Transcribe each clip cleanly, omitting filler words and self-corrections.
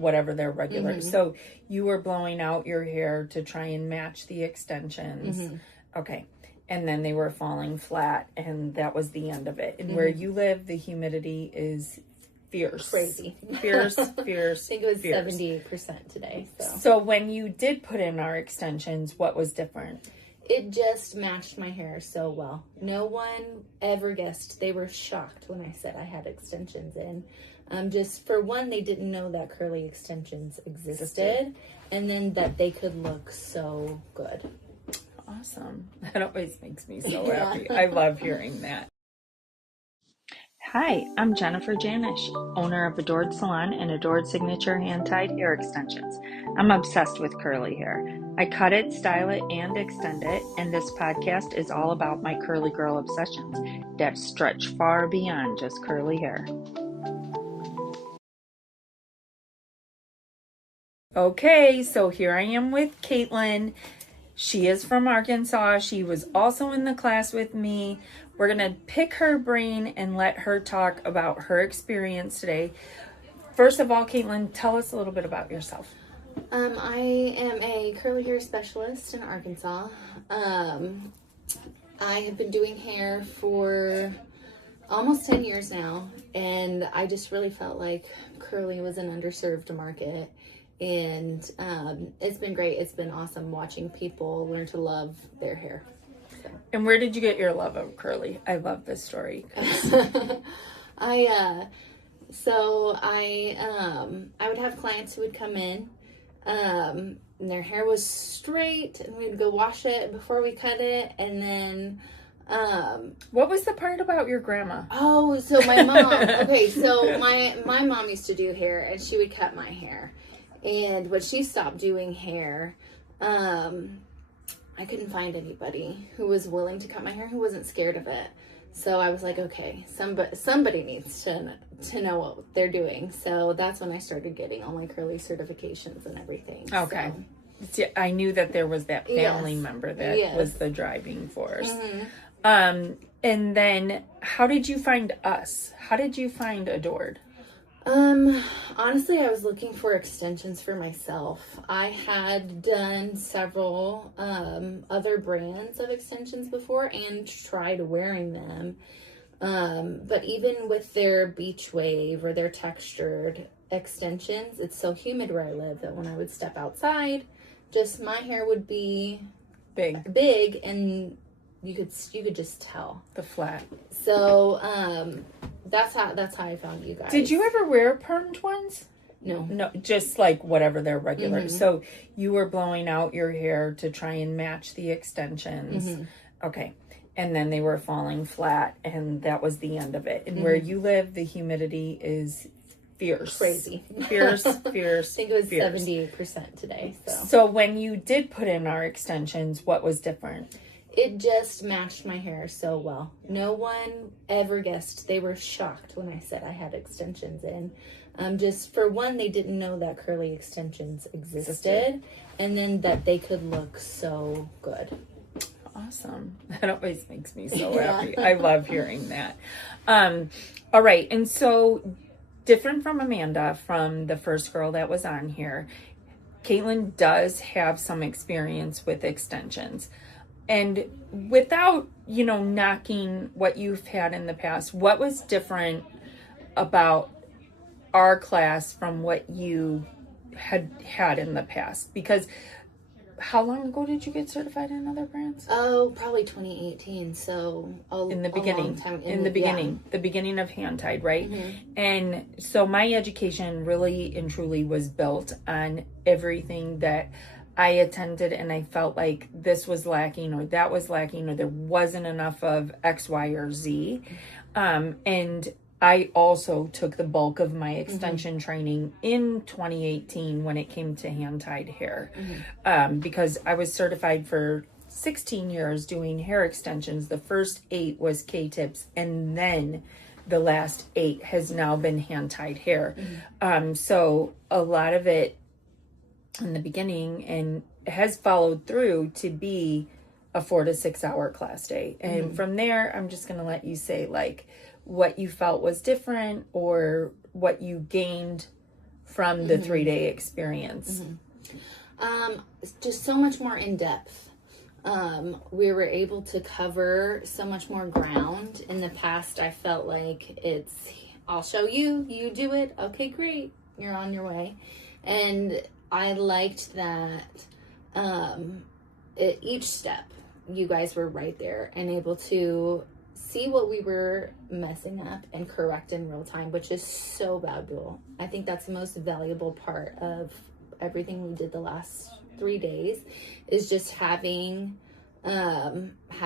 whatever their regular. So you were blowing out your hair to try and match the extensions. Okay. And then they were falling flat, and that was the end of it. And where you live, the humidity is fierce. Crazy. Fierce. I think it was fierce. 70% today. So when you did put in our extensions, what was different? It just matched my hair so well. No one ever guessed. They were shocked when I said I had extensions in. Just for one, they didn't know that curly extensions existed, and then that they could look so good. Awesome. That always makes me so happy. I love hearing that. Hi, I'm Jennifer Janish, owner of Adored Salon and Adored Signature Hand-Tied Hair Extensions. I'm obsessed with curly hair. I cut it, style it, and extend it, and this podcast is all about my curly girl obsessions that stretch far beyond just curly hair. Okay, so here I am with Caitlin. She is from Arkansas. She was also in the class with me. We're going to pick her brain and let her talk about her experience today. First of all, Caitlin, tell us a little bit about yourself. I am a curly hair specialist in Arkansas. I have been doing hair for almost 10 years now, and I just really felt like curly was an underserved market. And it's been great. It's been awesome watching people learn to love their hair. So. And where did you get your love of curly? I love this story. I would have clients who would come in, and their hair was straight, and we'd go wash it before we cut it, and then what was the part about your grandma? Oh, so my mom. Okay, so my mom used to do hair, and she would cut my hair. And when she stopped doing hair, I couldn't find anybody who was willing to cut my hair, who wasn't scared of it. So I was like, okay, somebody needs to know what they're doing. So that's when I started getting all my curly certifications and everything. Okay. So, I knew that there was that family member that was the driving force. And then how did you find us? How did you find Adored? Honestly, I was looking for extensions for myself. I had done several, other brands of extensions before and tried wearing them. But even with their beach wave or their textured extensions, it's so humid where I live that when I would step outside, just my hair would be big and you could just tell the flat. So, that's how I found you guys. Did you ever wear permed ones? No, just like whatever their regular. So you were blowing out your hair to try and match the extensions. Okay. And then they were falling flat, and that was the end of it. And where you live, the humidity is fierce. Crazy. Fierce. I think it was 70% today. So when you did put in our extensions, what was different? It just matched my hair so well. No one ever guessed. They were shocked when I said I had extensions in. Just for one, they didn't know that curly extensions existed, and then that they could look so good. Awesome. That always makes me so happy. I love hearing that. All right. And so different from Amanda, from the first girl that was on here, Caitlin does have some experience with extensions. And without, knocking what you've had in the past, what was different about our class from what you had in the past? Because how long ago did you get certified in other brands? Oh, probably 2018. So in the beginning, the beginning of hand-tied, right? And so my education really and truly was built on everything that I attended, and I felt like this was lacking or that was lacking or there wasn't enough of X, Y, or Z. And I also took the bulk of my extension training in 2018 when it came to hand-tied hair, because I was certified for 16 years doing hair extensions. The first 8 was K-tips, and then the last 8 has now been hand-tied hair. So a lot of it in the beginning and has followed through to be a 4 to 6 hour class day. And from there, I'm just going to let you say like what you felt was different or what you gained from the 3-day experience? Just so much more in depth. We were able to cover so much more ground. In the past, I felt like I'll show you, you do it. Okay, great. You're on your way. And I liked that each step, you guys were right there and able to see what we were messing up and correct in real time, which is so valuable. I think that's the most valuable part of everything we did the last 3 days, is just having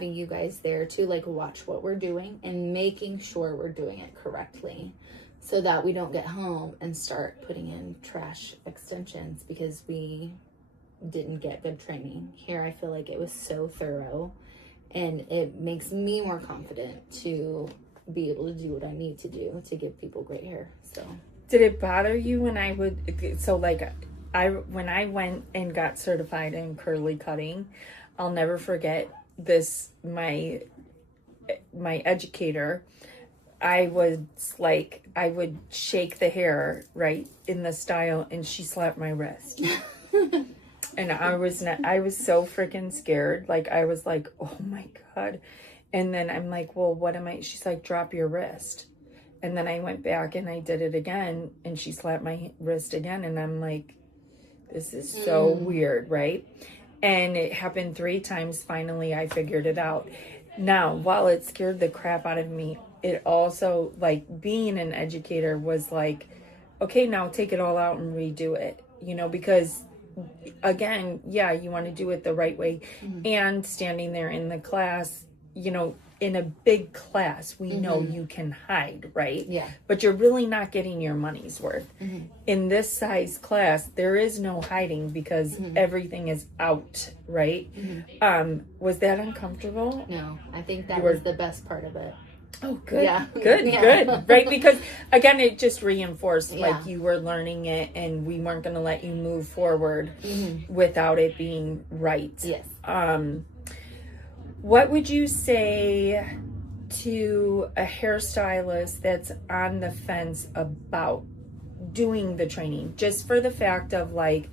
you guys there to like watch what we're doing and making sure we're doing it correctly, so that we don't get home and start putting in trash extensions because we didn't get good training. Here I feel like it was so thorough, and it makes me more confident to be able to do what I need to do to give people great hair. So did it bother you when when I went and got certified in curly cutting? I'll never forget this. My educator, I would shake the hair right in the style, and she slapped my wrist. And I was so freaking scared. Like, I was like, oh my God. And then I'm like, well, what am I? She's like, drop your wrist. And then I went back and I did it again, and she slapped my wrist again. And I'm like, this is so weird, right? And it happened 3 times. Finally, I figured it out. Now, while it scared the crap out of me, it also, like, being an educator was like, okay, now take it all out and redo it, because again, yeah, you want to do it the right way. And standing there in the class, in a big class, we know you can hide, right? Yeah. But you're really not getting your money's worth. In this size class, there is no hiding because everything is out, right? Was that uncomfortable? No, I think that was the best part of it. Oh, good. Yeah. Good, Yeah. good. Right? Because, again, it just reinforced, like, you were learning it, and we weren't going to let you move forward without it being right. Yes. What would you say to a hairstylist that's on the fence about doing the training, just for the fact of, like,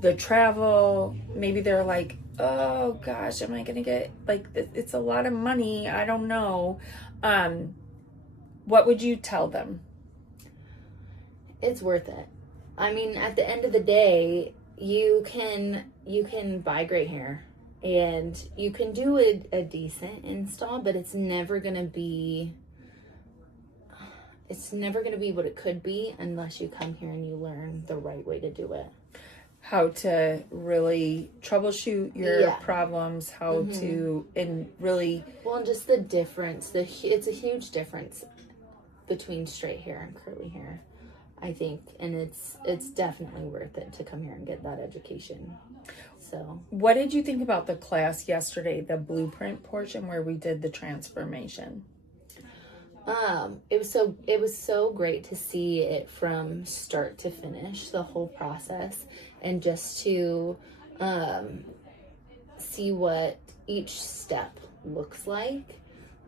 the travel? Maybe they're like, oh gosh, am I gonna get, like, it's a lot of money, I don't know. What would you tell them? It's worth it. I mean, at the end of the day, you can buy great hair and you can do a decent install, but it's never gonna be what it could be unless you come here and you learn the right way to do it. How to really troubleshoot your problems, how to, and really... Well, and just the difference, it's a huge difference between straight hair and curly hair, I think. And it's definitely worth it to come here and get that education. So, what did you think about the class yesterday, the blueprint portion where we did the transformation? It was so great to see it from start to finish, the whole process, and just to see what each step looks like.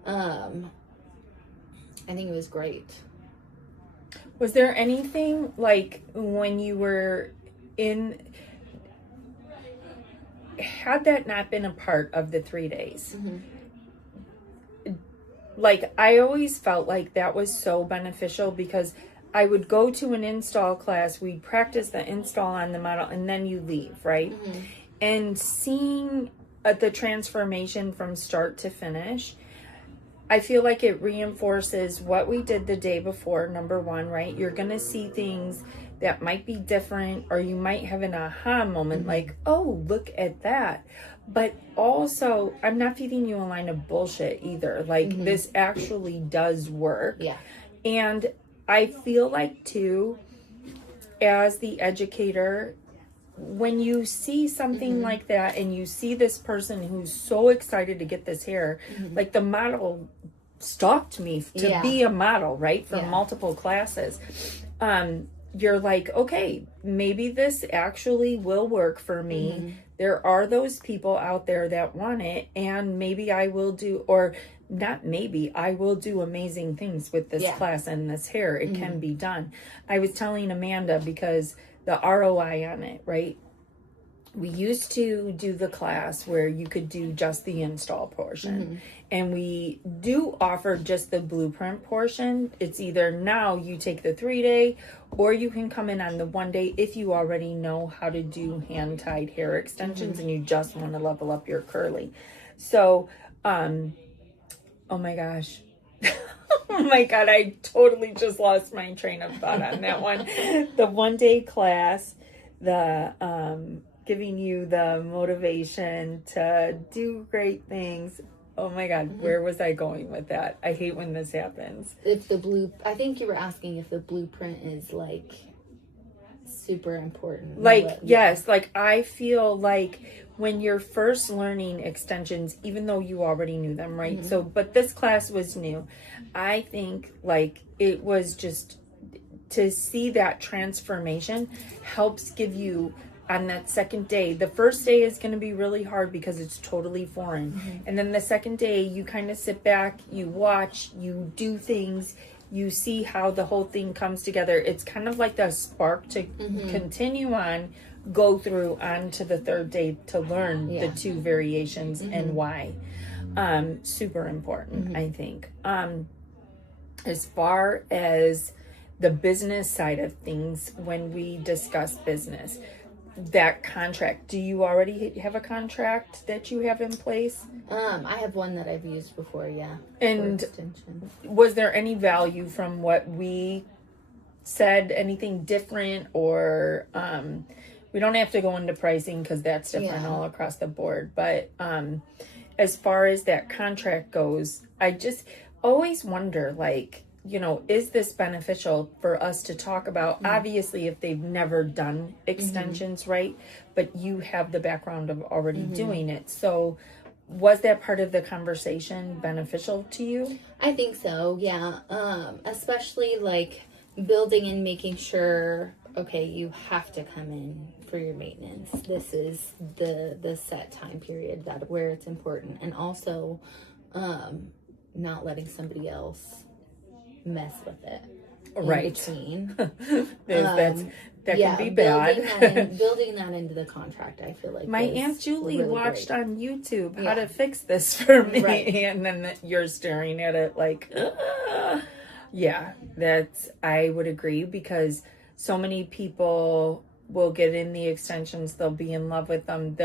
I think it was great. Was there anything, like, when you were had that not been a part of the 3 days? Like, I always felt like that was so beneficial, because I would go to an install class, we'd practice the install on the model, and then you leave, right? And seeing the transformation from start to finish, I feel like it reinforces what we did the day before, number one, right? You're going to see things that might be different, or you might have an aha moment, like, oh, look at that. But also, I'm not feeding you a line of bullshit either. Like, this actually does work. Yeah. And I feel like, too, as the educator, when you see something like that and you see this person who's so excited to get this hair, like, the model stalked me to be a model, right? For multiple classes. you're like, okay, maybe this actually will work for me. There are those people out there that want it, and maybe I will do, or not maybe, I will do amazing things with this class and this hair. It can be done. I was telling Amanda, because the ROI on it, right? We used to do the class where you could do just the install portion. And we do offer just the blueprint portion. It's either now you take the 3-day, or you can come in on the 1-day if you already know how to do hand-tied hair extensions and you just want to level up your curly. So, oh my gosh. Oh my God, I totally just lost my train of thought on that one. The 1-day class, the giving you the motivation to do great things. Oh my God, where was I going with that? I hate when this happens. I think you were asking if the blueprint is like super important. Like, yes, like I feel like when you're first learning extensions, even though you already knew them, right? So, but this class was new. I think like it was just to see that transformation helps give you on that second day. The first day is going to be really hard because it's totally foreign. And then the second day, you kind of sit back, you watch, you do things, you see how the whole thing comes together. It's kind of like the spark to continue on, go through on to the third day to learn the 2 variations and why. Super important, I think. As far as the business side of things, when we discuss business, that contract, do you already have a contract that you have in place? I have one that I've used before, And was there any value from what we said, anything different, or we don't have to go into pricing because that's different all across the board, but as far as that contract goes, I just always wonder, like, you know, is this beneficial for us to talk about? Obviously, if they've never done extensions, right? But you have the background of already doing it. So was that part of the conversation beneficial to you? I think so, yeah. Especially like building and making sure, okay, you have to come in for your maintenance. This is the set time period that where it's important. And also not letting somebody else mess with it in between. That can be bad. Building that into the contract, I feel like my Aunt Julie really watched on YouTube how to fix this for me, and then you're staring at it like, yeah, I would agree, because so many people will get in the extensions, they'll be in love with them,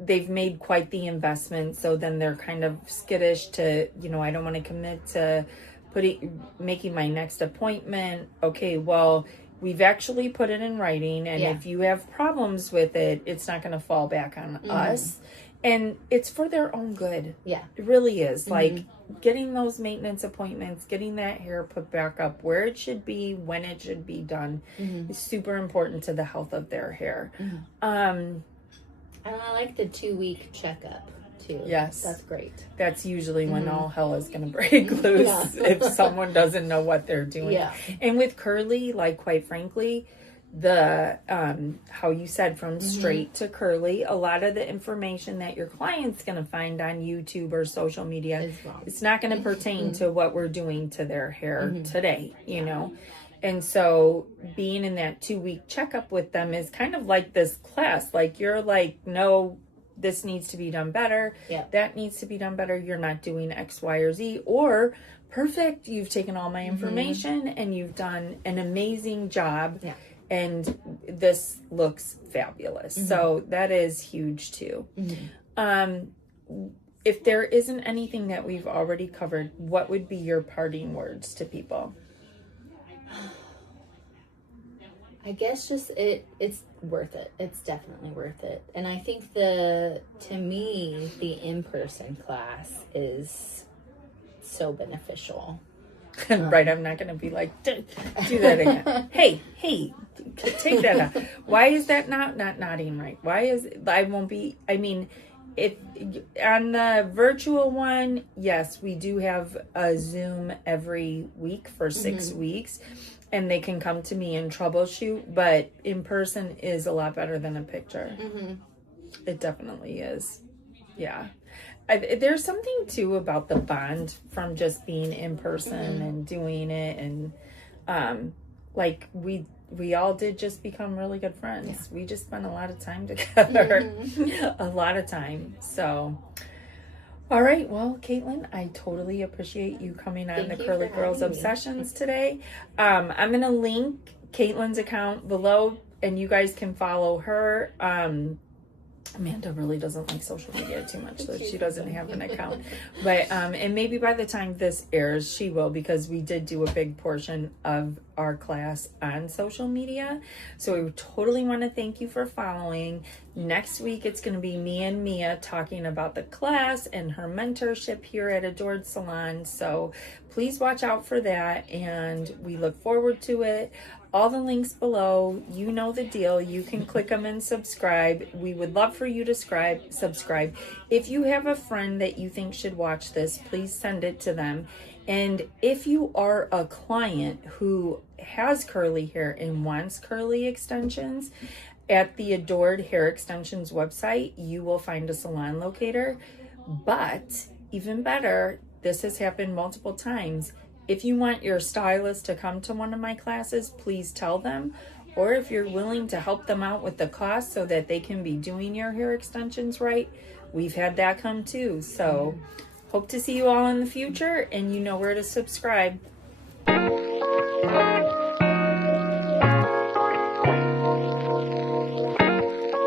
they've made quite the investment, so then they're kind of skittish to, you know, I don't want to commit to making my next appointment. Okay, well, we've actually put it in writing, and if you have problems with it, it's not going to fall back on us, and it's for their own good. It really is. Like getting those maintenance appointments, getting that hair put back up where it should be, when it should be done, is super important to the health of their hair. And I like the 2-week checkup too. Yes, that's great. That's usually when all hell is going to break loose if someone doesn't know what they're doing. And with curly, like, quite frankly, the how you said from straight to curly, a lot of the information that your client's going to find on YouTube or social media, it's not going to pertain to what we're doing to their hair today, you know. And so being in that 2-week checkup with them is kind of like this class. Like, you're like, no, this needs to be done better. That needs to be done better. You're not doing X, Y, or Z. Or, perfect, you've taken all my information and you've done an amazing job. And this looks fabulous. So that is huge too. If there isn't anything that we've already covered, what would be your parting words to people? I guess just it's worth it. It's definitely worth it. And I think to me, the in-person class is so beneficial. Right, I'm not going to be like, do that again. Hey, take that out. Why is that not nodding right? Why is I won't be, I mean, if on the virtual one, yes, we do have a Zoom every week for 6 weeks. and they can come to me and troubleshoot, but in person is a lot better than a picture. It definitely is. Yeah. There's something too about the bond from just being in person and doing it, and like we all did just become really good friends. We just spent a lot of time together. A lot of time. So all right, well, Caitlin, I totally appreciate you coming on the Curly Girls Obsessions today. I'm going to link Caitlin's account below, and you guys can follow her. Amanda really doesn't like social media too much, so she doesn't have an account. But and maybe by the time this airs, she will, because we did do a big portion of our class on social media. So we totally want to thank you for following. Next week, it's going to be me and Mia talking about the class and her mentorship here at Adored Salon. So please watch out for that, and we look forward to it. All the links below, you know the deal. You can click them and subscribe. We would love for you to subscribe. If you have a friend that you think should watch this, please send it to them. And if you are a client who has curly hair and wants curly extensions, at the Adored Hair Extensions website, you will find a salon locator. But even better, this has happened multiple times. If you want your stylist to come to one of my classes, please tell them. Or if you're willing to help them out with the cost so that they can be doing your hair extensions right, we've had that come too. So hope to see you all in the future, and you know where to subscribe.